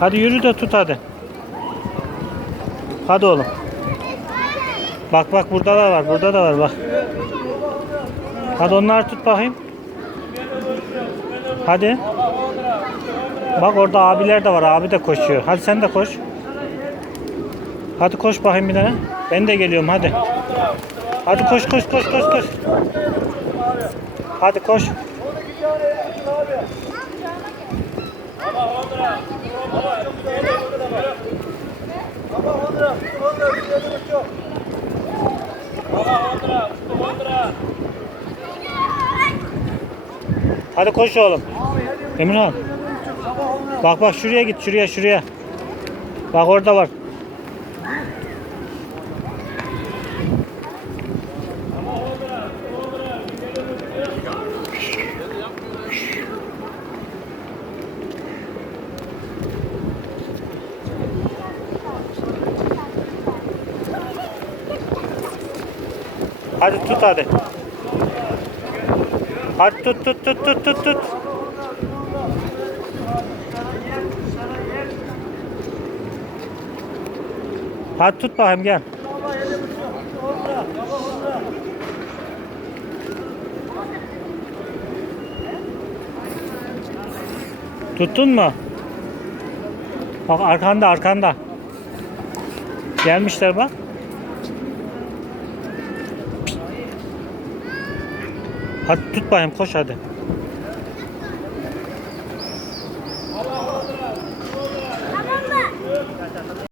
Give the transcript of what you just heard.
Hadi yürü de tut hadi. Hadi oğlum. Bak bak burada da var. Burada da var bak. Hadi onları tut bakayım. Hadi. Bak orada abiler de var. Abi de koşuyor. Hadi sen de koş. Hadi koş bakayım bir tane. Ben de geliyorum hadi. Hadi koş koş koş koş koş. Hadi koş. Hadi koş oğlum. Emirhan. Bak bak şuraya git şuraya şuraya. Bak orada var. Hadi tut hadi. Hadi tut tut tut tut tut tut. Hadi tut bakayım gel. Tuttun mu? Bak arkanda arkanda. Gelmişler bak. Hadi tut bakayım koş hadi.